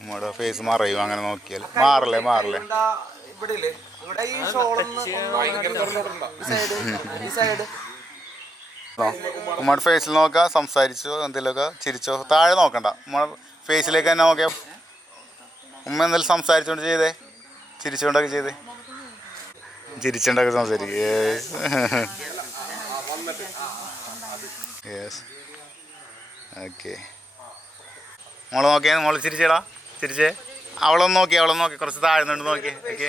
നമ്മുടെ ഫേസ് മറയും അങ്ങനെ നോക്കിയാൽ. മാറല്ലേ ഉമ്മയുടെ ഫേസിൽ നോക്കാം, സംസാരിച്ചോ എന്തെങ്കിലുമൊക്കെ ചിരിച്ചോ. താഴെ നോക്കണ്ട, ഉമ്മയുടെ ഫേസിലേക്ക് തന്നെ നോക്കിയാൽ. ഉമ്മ എന്തെങ്കിലും സംസാരിച്ചോണ്ട് ചെയ്തേ, ചിരിച്ചുകൊണ്ടൊക്കെ ചെയ്തേ, ചിരിച്ചുകൊണ്ടൊക്കെ സംസാരിക്കും. Yes okay. മോളെ നോക്കിയാൽ മോളെ ചിരിച്ചേടാ, ചിരിച്ചേ. അവളൊന്ന് നോക്കി കുറച്ച് താഴ്ന്നുണ്ട് നോക്കി. ഓക്കെ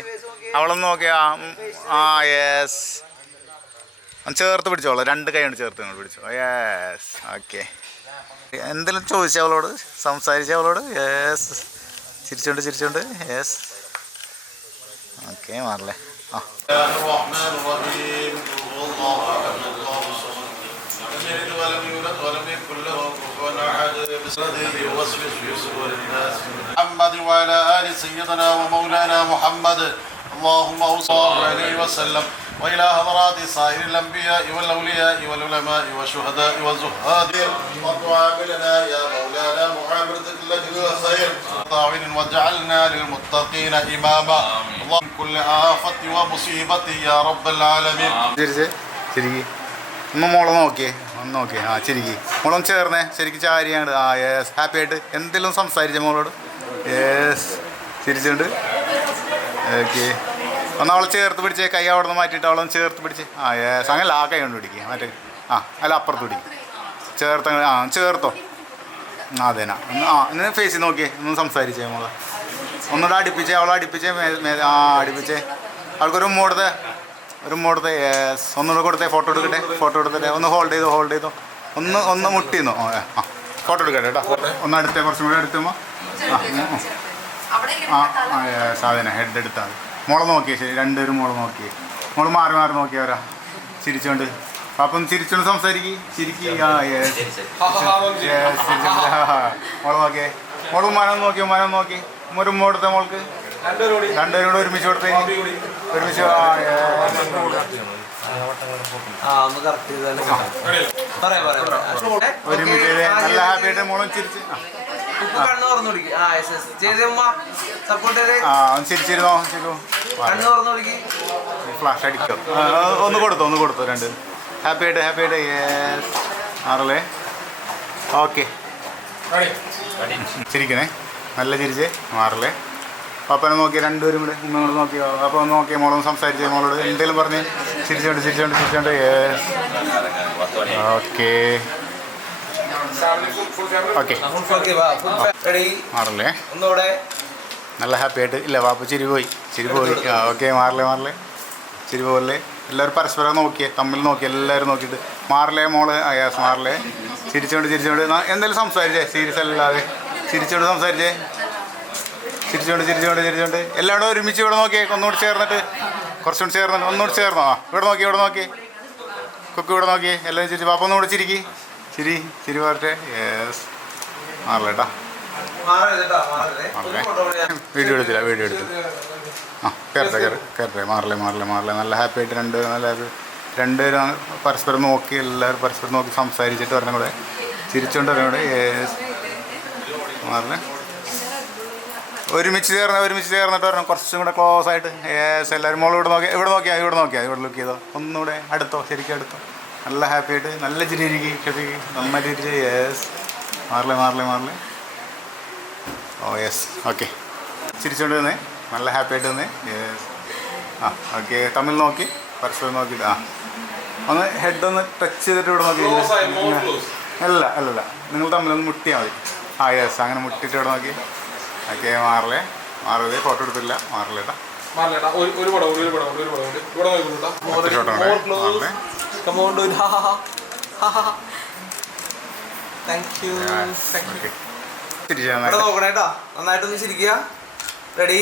അവളൊന്ന് നോക്കിയാ. ആ യെസ്, ചേർത്ത് പിടിച്ചോളൂ, 2 കൈ കൊണ്ട് ചേർത്ത് കൊണ്ട് പിടിച്ചോ. Yes okay. എന്തെങ്കിലും ചോദിച്ചാൽ അവളോട്, സംസാരിച്ച അവളോട്. യെസ് ചിരിച്ചോണ്ട്. യെസ് ഓക്കെ മാറല്ലേ. ആ محمد وعلى آل سيدنا ومولانا محمد اللهم صل عليه وسلم وإلى حضرات سائر الأنبياء والأولياء والعلماء والشهداء والزهاد والدعاء لنا يا مولانا محمد الذي خير طاعن وجعلنا للمتقين إماما اللهم كل آفة ومصيبة يا رب العالمين. ഒന്ന് മോളെ നോക്കിയേ, ആ ചിരിക്കി. മോളൊന്ന് ചേർന്നേ, ശരിക്കും ചാരിയാണ്. ആ യെസ് ഹാപ്പി ആയിട്ട് എന്തെങ്കിലും സംസാരിച്ച മോളോട്. യെസ് ചിരിച്ചുണ്ട്. ഓക്കെ ഒന്ന് അവളെ ചേർത്ത് പിടിച്ചേ, കൈ അവിടെ നിന്ന് മാറ്റിയിട്ട് അവളൊന്ന് ചേർത്ത് പിടിച്ച്. ആ യെസ് അങ്ങനെ ആ കൈ കൊണ്ട് പിടിക്കുക, മറ്റേ അല്ല അപ്പുറത്ത് പിടിക്കും. ചേർത്തോ. അതേനാ ഇന്ന് ഫേസിൽ നോക്കിയേ, ഒന്ന് സംസാരിച്ചേ മോളെ. ഒന്നുകൂടെ അടുപ്പിച്ചേ, അവളെ അടുപ്പിച്ചേ, അടുപ്പിച്ചേ. അവൾക്കൊരു ഉമ്മോടത്തെ. യെസ് ഒന്നുകൂടെ കൊടുത്തേ, ഫോട്ടോ എടുത്തിട്ട് ഒന്ന് ഹോൾഡ് ചെയ്തോ. ഒന്ന് മുട്ടിന്നോ. ഫോട്ടോ എടുക്കട്ടെ കേട്ടോ. ഒന്ന് അടുത്തേ, കുറച്ചും കൂടെ അടുത്തുമ്പോൾ. യെസ് അതന്നെ, ഹെഡ് എടുത്താൽ മതി. മോളെ നോക്കിയേ, ശരി 2 പേരും മോളെ നോക്കിയേ. മോള് മാറി നോക്കിയവരാ ചിരിച്ചോണ്ട്. അപ്പം ചിരിച്ചോണ്ട് ചിരിക്കുക. യെസ് ചിരിച്ചോണ്ട്. മോളെ നോക്കിയേ, മോള് മനം നോക്കി. ഒരു ഉമ്മോടത്തെ മോൾക്ക് 2 പേരും കൂടെ ഒരുമിച്ച് കൊടുത്തേ, ഒരുമിച്ച്. ഒരുമിച്ച് നല്ല ഹാപ്പി ആയിട്ട് മോളും ചിരിച്ച്. ചിരിച്ചിരുന്നോ? ഫ്ലാഷ് അടിക്കോ? ഒന്ന് കൊടുത്തോ 2 ഹാപ്പി ആയിട്ട്. യെസ് ആറല്ലേ. ഓക്കെ ചിരിക്കണേ, നല്ല ചിരിച്ചേ, മാറല്ലേ. പാപ്പനെ നോക്കി 2 പേരും കൂടെ ഉമ്മയോട് നോക്കിയോ. അപ്പോൾ നോക്കിയ മോളൊന്ന് സംസാരിച്ചേ, മോളോട് എന്തെങ്കിലും പറഞ്ഞ് ചിരിച്ചോണ്ട്. Yes okay മാറല്ലേ. നല്ല ഹാപ്പി ആയിട്ട്. ഇല്ല പാപ്പ ചിരി പോയി. ഓക്കെ മാറല്ലേ. ചിരി പോകല്ലേ. എല്ലാവരും പരസ്പരം നോക്കിയേ, തമ്മിൽ നോക്കി, എല്ലാവരും നോക്കിയിട്ട് മാറല്ലേ മോള്. യെസ് മാറല്ലേ. ചിരിച്ചോണ്ട് എന്തെങ്കിലും സംസാരിച്ചേ, സീരിയസ് അല്ലാതെ ചിരിച്ചോണ്ട് സംസാരിച്ചേ. ചിരിച്ചോണ്ട് എല്ലാവരും ഒരുമിച്ച് ഇവിടെ നോക്കിയേ. ഒന്നുകൂടി ചേർന്നിട്ട്, കുറച്ചുകൂടി ചേർന്നിട്ട്, ഒന്നുകൂടി ചേർന്നോ. ഇവിടെ നോക്കി കുക്ക് ഇവിടെ നോക്കിയേ. എല്ലാവരും ചിരിച്ചു. പാപ്പ ഒന്നുകൂടി ചിരി പോരട്ടെ. യെസ് മാറല്ലേട്ടാ. വീഡിയോ എടുത്തില്ല. കയറട്ടെ. മാറല്ലേ. നല്ല ഹാപ്പി ആയിട്ട് 2 പേരും പരസ്പരം നോക്കി, എല്ലാവരും പരസ്പരം നോക്കി സംസാരിച്ചിട്ട് പറഞ്ഞ കൂടെ, ചിരിച്ചോണ്ട് പറഞ്ഞ കൂടെ. യെസ് മാറല്ലേ. ഒരുമിച്ച് ചേർന്നിട്ട് വരണം, കുറച്ചും കൂടെ ക്ലോസ് ആയിട്ട്. യെസ് എല്ലാവരും മോൾ ഇവിടെ നോക്കിയാൽ ഇവിടെ ലുക്ക് ചെയ്തോ. ഒന്നുകൂടെ അടുത്തോ, ശരിക്കും അടുത്തോ. നല്ല ഹാപ്പി ആയിട്ട് നല്ല ചിരിയിരിക്കും, നന്നായിട്ട് ചിരിച്ച്. യെസ് മാറല്ലേ. ഓ യെസ് ഓക്കെ. ചിരിച്ചോണ്ട് തന്നെ നല്ല ഹാപ്പി ആയിട്ട് തന്നെ. Yes okay. തമ്മിൽ നോക്കി, പരസ്പരം നോക്കിയിട്ട്. ഒന്ന് ഹെഡ് ഒന്ന് ടച്ച് ചെയ്തിട്ട് ഇവിടെ നോക്കി. അല്ല നിങ്ങൾ തമ്മിലൊന്ന് മുട്ടിയാൽ മതി. യെസ് അങ്ങനെ മുട്ടിയിട്ട് ഇവിടെ നോക്കി. ഓക്കെ മാറല്ലേ. ഫോട്ടോ എടുത്തില്ല. മാറല്ലേട്ടാ. നന്നായിട്ടൊന്ന് ചിരിക്കുക. റെഡി?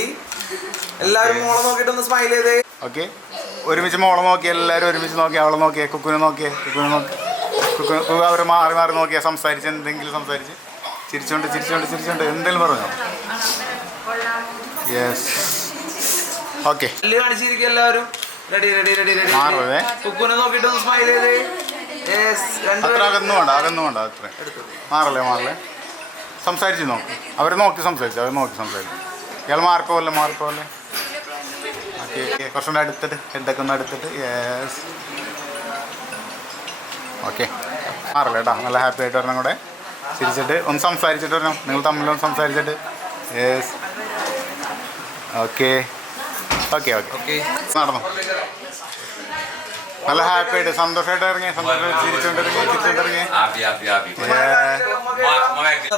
എല്ലാവരും മോളെ നോക്കിയിട്ടൊന്ന് സ്മൈൽ ചെയ്തേ. ഓക്കെ ഒരുമിച്ച് മോളെ നോക്കി, എല്ലാവരും ഒരുമിച്ച് നോക്കി. അവളെ നോക്കിയേ, കുക്കുനെ നോക്കി. അവർ മാറി നോക്കിയാ. സംസാരിച്ച് എന്തെങ്കിലും സംസാരിച്ച് ചിരിച്ചോണ്ട് എന്തെങ്കിലും പറഞ്ഞോ. യെസ് ഓക്കെ കാണിച്ചിരിക്കും എല്ലാവരും. റെഡി? കുക്കുനെ നോക്കിയിട്ടൊന്ന് സ്മൈൽ ചെയ്തേ. അത്ര അകന്നു വേണ്ട. അത്ര മാറല്ലേ. സംസാരിച്ചു നോക്കി അവരെ നോക്കി സംസാരിച്ചു ഇയാൾ മാറിപ്പോലെ ഓക്കെ കുറച്ചുകൂടെ അടുത്തിട്ട് ഹെഡൊക്കെ ഒന്ന് അടുത്തിട്ട് യെസ് ഓക്കെ മാറില്ല കേട്ടോ നല്ല ഹാപ്പി ആയിട്ട് വരണം കൂടെ ചിരിച്ചിട്ട് ഒന്ന് സംസാരിച്ചിട്ട് വരണം നിങ്ങൾ തമ്മിലൊന്ന് സംസാരിച്ചിട്ട് യെസ് ഓക്കെ ഓക്കെ ഓക്കെ നടന്നു നല്ല ഹാപ്പി ആയിട്ട് സന്തോഷമായിട്ട് ഇറങ്ങി ചിരിച്ചോണ്ടിറങ്ങി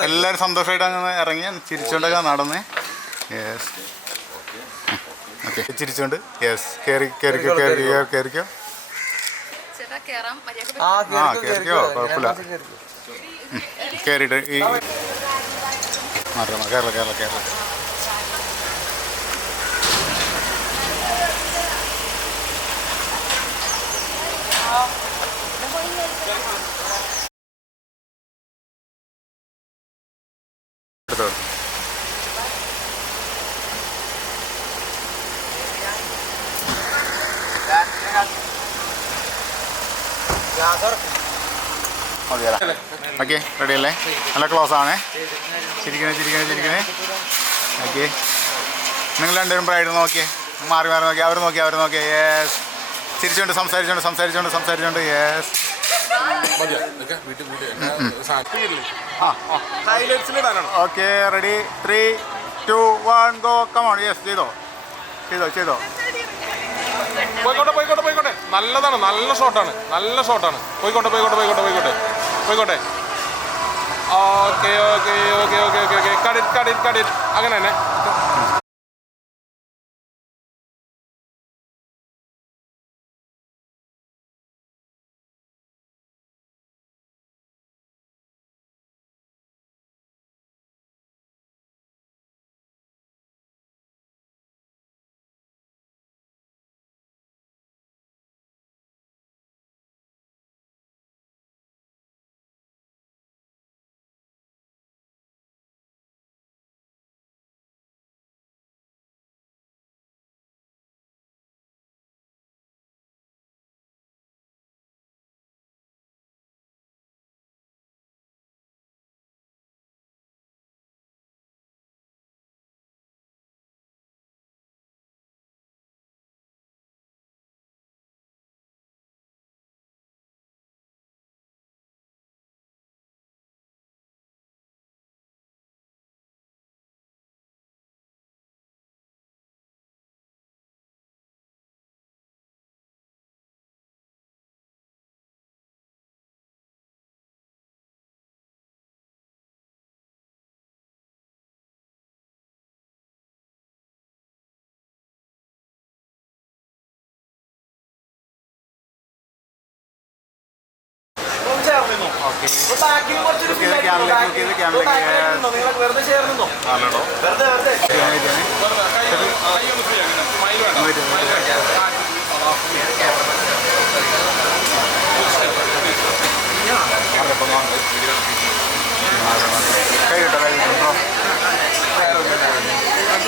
എല്ലാവരും സന്തോഷമായിട്ട് അങ്ങനെ ഇറങ്ങി ചിരിച്ചോണ്ടൊക്കെ നടന്ന് യെസ് ഓക്കെ ചിരിച്ചോണ്ട് യെസ് കയറിക്കോ കയറിക്കോ കുഴപ്പമില്ല കയറിയിട്ട് ഈ മാറ്റണം കേരള എടുത്തോ ഓക്കെ റെഡി അല്ലേ നല്ല ക്ലോസ് ആണേ ചിരിക്കണേ ഓക്കെ നിങ്ങൾ രണ്ടുപേരും ബ്രൈഡ് നോക്കിയേ മാറി നോക്കി അവർ നോക്കിയേ യെസ് ചിരിച്ചോണ്ട് സംസാരിച്ചോണ്ട് yes okay ready 3, 2, 1 go come on yes ചെയ്തോ പോയിക്കോട്ടെ നല്ലതാണ് നല്ല ഷോട്ടാണ് പോയിക്കോട്ടെ ഓക്കെ കടിറ്റ് അങ്ങനെ തന്നെ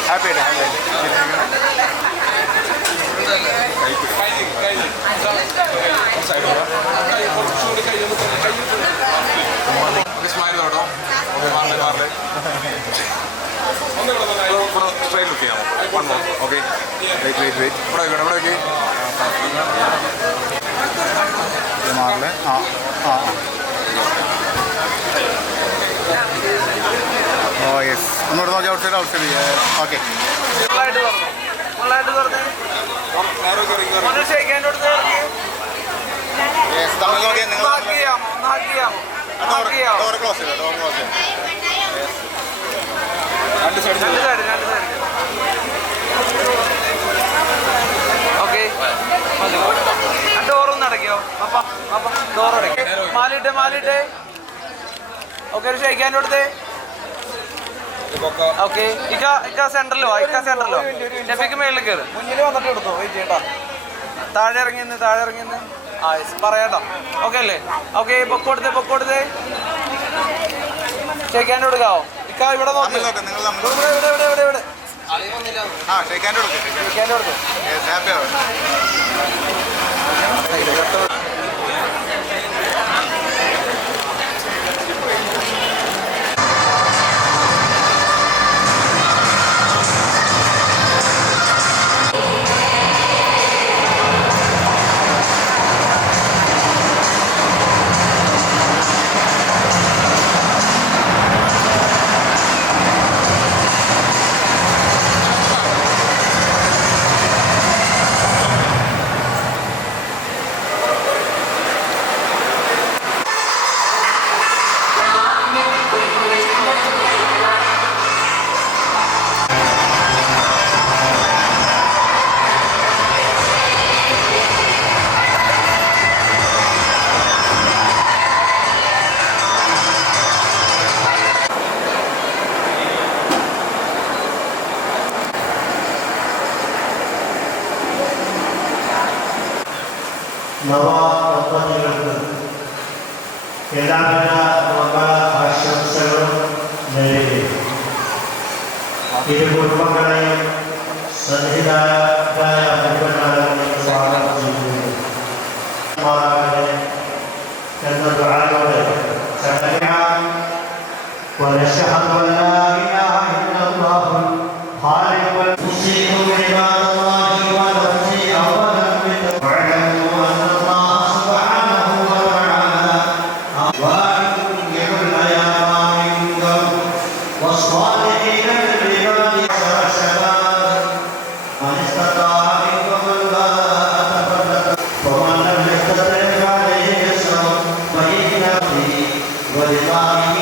ഹാപ്പി ഓക്കെ മാറില്ലേ ഓ യെസ് ഒന്നുകൂടെ നോക്കി ഔട്ട്സൈഡ് ഓക്കെ തമ്മിൽ നോക്കി നിങ്ങൾ ക്ലോസ് ചെയ്തോ രണ്ട് സൈഡ് ഓക്കെ ഡോറൊന്ന് അടയ്ക്കോ ഡോർ അടയ്ക്കും മാലിട്ടെ ഓക്കെ ഒരു ഷെയ്ക്കാൻ്റെ കൊടുത്തേ ഓക്കെ ഇക്ക സെന്ററിലോ നെഫിക്ക് മേളിൽ കയറി മുന്നിൽ വന്നിട്ട് എടുത്തോ വെയിറ്റ് ചെയ്യട്ടാ താഴെ ഇറങ്ങിയെന്ന് ആ പറയാട്ടോ ഓക്കെ അല്ലേ ഓക്കെ പൊക്കോടുത്തേ ഷെയ്ക്കാൻ്റെ കൊടുക്കാവോ ഇക്ക ഇവിടെ നോക്കി ഇവിടെ നവദമ്പതികൾക്ക് എല്ലാവിധ ആശംസകളും നേരുകയും ഇരു കുടുംബങ്ങളെയും സന്നിഹിതരായ മുഴുവനാളുകളെയും സ്വാഗതം ചെയ്യുന്നു. എന്ന ദുആയോടെ ونشهد أن لا إله إلا الله خالق أوصيكم عباد الله ونفسي أولا واعلموا أن الله سبحانه وتعالى وارث الأيام منكم والصالحين من عباده والشباب من استطاع منكم الباءة فليتزوج ومن لم يستطع فعليه الصوم فإن به ولطالبه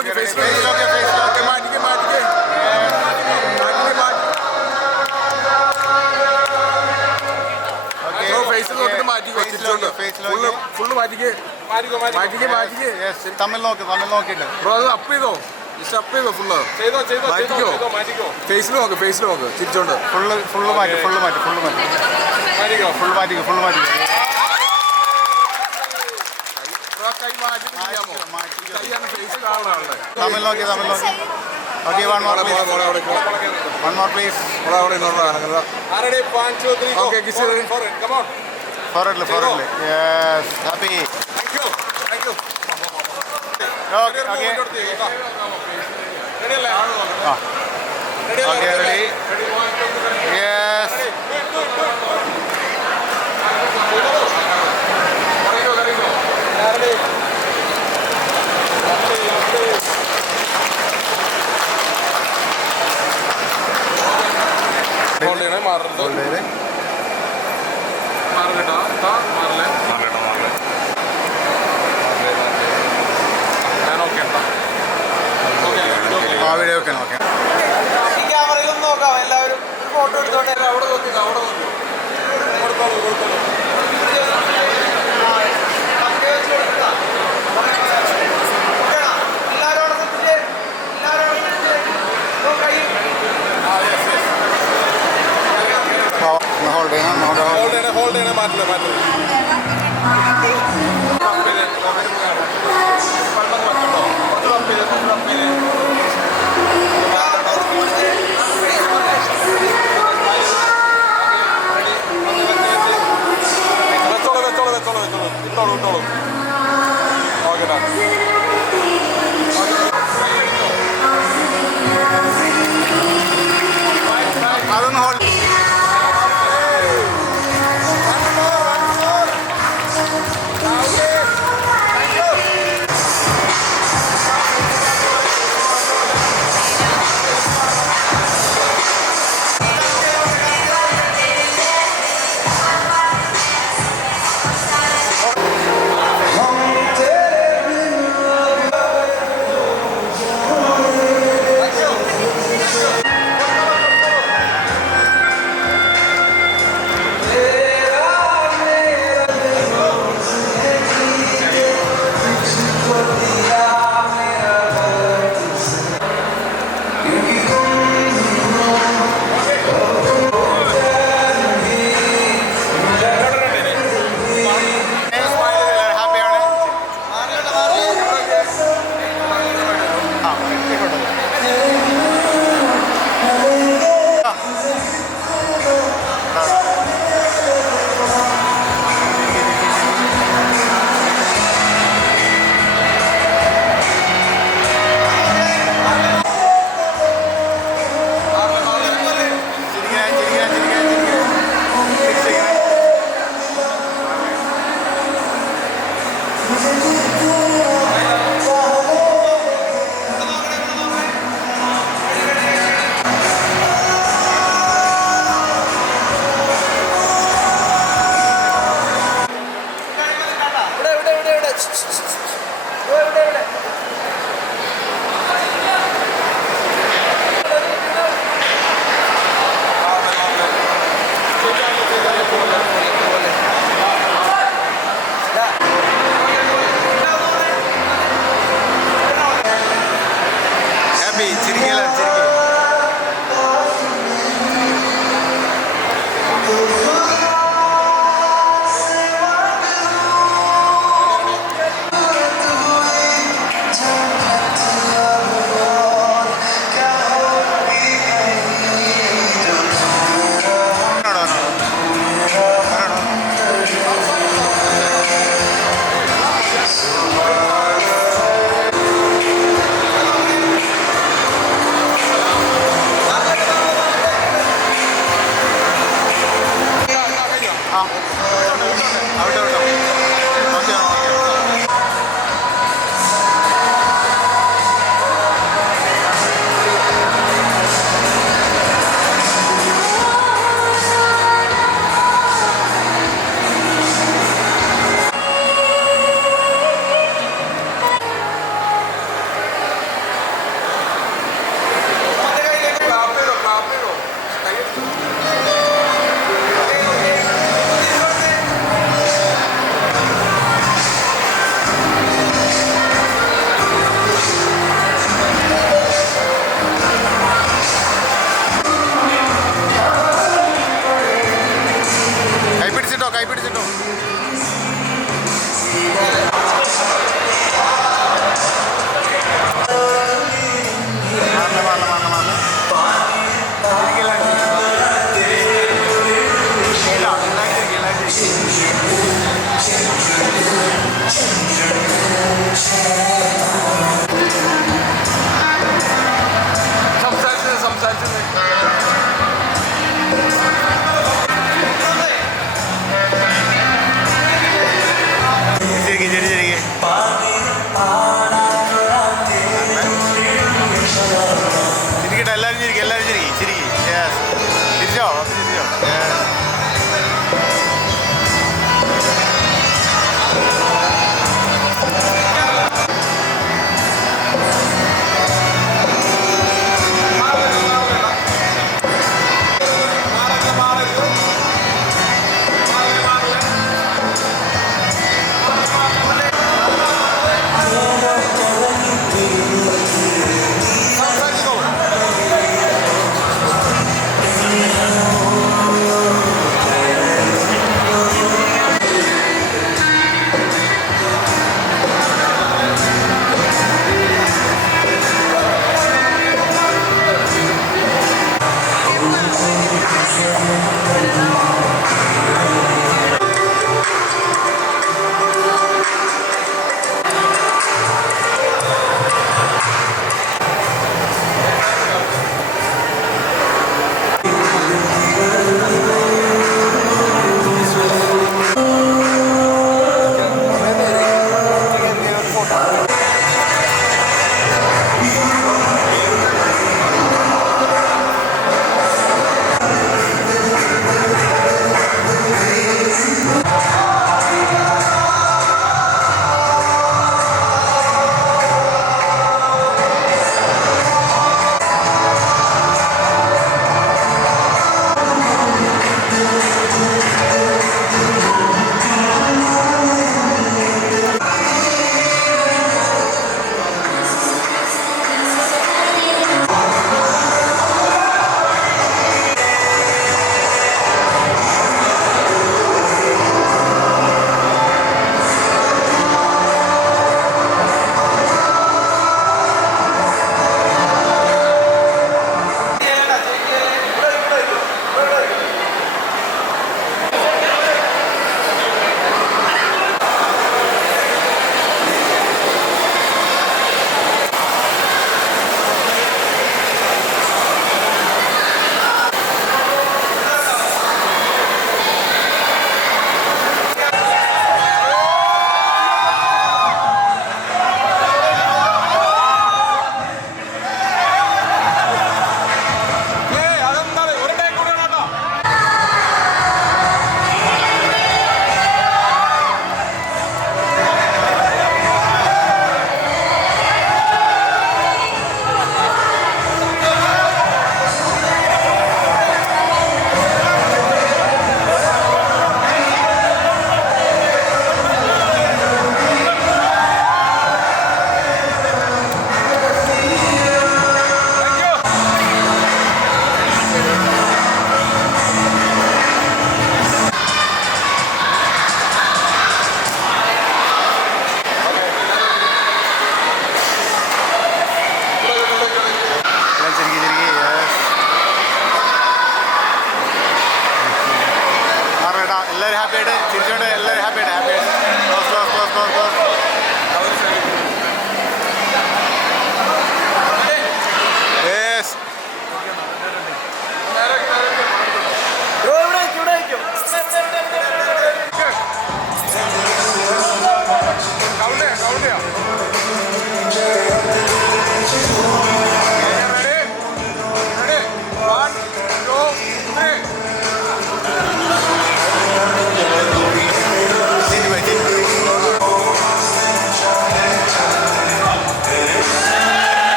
ലോക്ക് ഫേസ് ലോക്ക് മാറ്റിക്കേ മാറ്റിക്കേ ഫേസ് നോക്കിട്ട് മാറ്റിക്കോ തിരിച്ചോണ്ട് ഫുള്ള് മാറ്റിക്കേ മാറ്റിക്കേ മാറ്റിക്കേ തമ്മിൽ നോക്കിയിട്ട് ബ്രോ അത് അപ്പ് ചെയ്തോ അപ്പ് ചെയ്തോ ഫുള്ള് മാറ്റിക്കോ ഫേസിൽ നോക്ക് തിരിച്ചോണ്ട് ഫുള്ള് മാറ്റിക്കോ കൈ മാറ്റി പിടിക്കാമോ കൈയാണ് ഫേസ് കാണാനുള്ളത് തമ്മിൽ നോക്കി okay one more please okay kiss ഫോർവേഡിൽ yes happy okay okay ready yes മാറല്ലേ ആ വീഡിയോ വെക്കണം ഓക്കെ ഈ ക്യാമറയിലൊന്നും നോക്കാം എല്ലാവരും ഒരു ഫോട്ടോ എടുത്തോട്ടെ. അവിടെ നോക്കി കൊടുത്തോളൂ ഹോൾഡ് ചെയ്യണേ മാറ്റില്ല ഇട്ടോളൂ ഓക്കെടാ അതൊന്ന് ഹോൾഡ്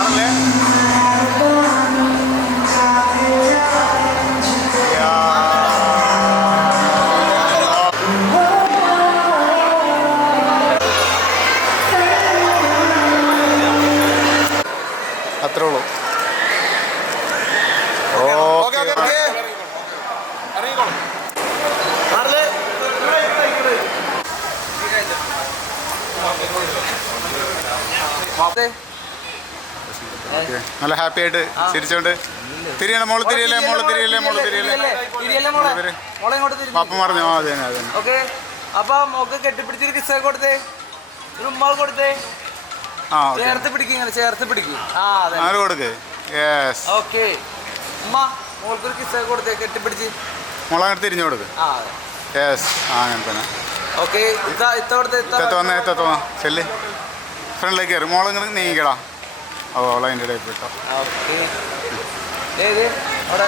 ആണല്ലേ? അത്രേ ഉള്ളൂ. ഓക്കെ ഇറങ്ങിക്കോളൂ. നല്ല ഹാപ്പി ആയിട്ട് ചിരിച്ചോണ്ട് തിരിയണം. മോള് തിരിയല്ലേ, മോള് തിരിയല്ലേ, മോള് തിരിയല്ലേ. പപ്പ പറഞ്ഞു. ആ അതെ അതെ. ഓക്കെ, അപ്പൊ മോക്ക് കെട്ടിപ്പിടിച്ചൊരു കിസ്സൊക്കെ കൊടുത്തേ, ഒരു ഉമ്മാൾ കൊടുത്തേ. ആ ചേർത്ത് പിടിക്കും, ഇങ്ങനെ ചേർത്ത് പിടിക്കും. ആ അതെ, അങ്ങനെ കൊടുക്ക്. യെസ്. ഓക്കെ. ഉമ്മ മോൾക്കൊരു കിസ്സൊക്കെ കൊടുത്തേ, കെട്ടിപ്പിടിച്ച്. മോളങ്ങനെ തിരിഞ്ഞു കൊടുക്ക്. ആ അതെ, യെസ്. ആ അങ്ങനെ തന്നെ. ഓക്കെ. ഇത്ത കൊടുത്തേ, എത്ത വന്നേ ചെല്ല്. ഫ്രണ്ടിലേക്ക് കയറി. മോളിങ്ങനെ നീങ്ങിക്കടാ. ഓ അവളെ അതിൻ്റെ ഇടയിൽ ഇട്ടോ. ഓക്കെ. ഏത് അവിടെ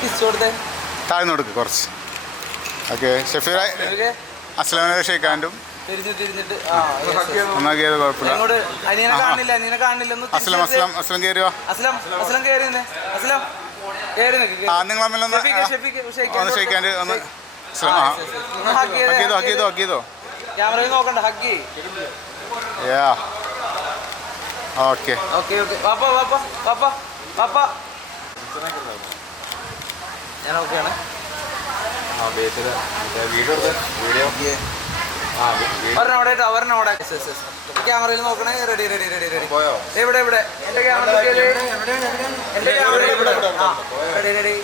കിസ് കൊടുത്തേ, താഴ്ന്നു കൊടുക്ക് കുറച്ച്. ഓക്കെ. ഷെഫീർ അസ്ലാമിനെ ഷെയ്ക്കാൻഡും തിരിഞ്ഞിട്ട് ഒന്നാക്കിയത് കുഴപ്പമില്ല. അങ്ങോട്ട് അനിയനെ കാണില്ല, അനിയനെ കാണില്ല. അസ്ലം കയറിയോ? അസ്ലം കയറി നിന്നേ, അസ്ലം കയറി നിൽക്ക്. ആ നിങ്ങൾ തമ്മിലൊന്ന് ഒന്ന് ഷെയ്ക്കാൻഡ് ഒന്ന് ഹക്കിയതോ. ക്യാമറയിൽ നോക്കണ്ട, Hakki. Yeah okay. Okay okay. പാപ്പ ഞാൻ ഓക്കെയാണ്. ഒരെണ്ണവിടെ ക്യാമറയിൽ നോക്കണേ. റെഡി. എവിടെ എന്റെ ക്യാമറ റെഡി.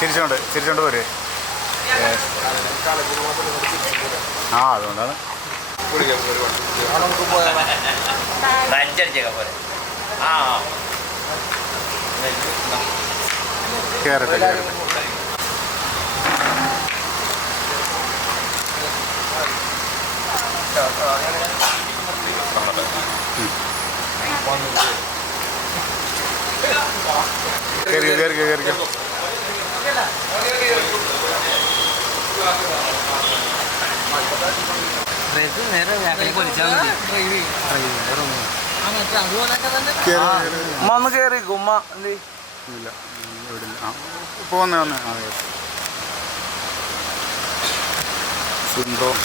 ചിരിച്ചോണ്ട് പോരെ. ആ അതുകൊണ്ടാണ്. കേറട്ടെ. കേറി. ഉമ്മ ഒന്ന് കേറിക്കും. ഉമ്മ എന്ത് ഇല്ല എവിടെ ആ ഇപ്പോൾ വന്നേ ആ സുന്ദരം.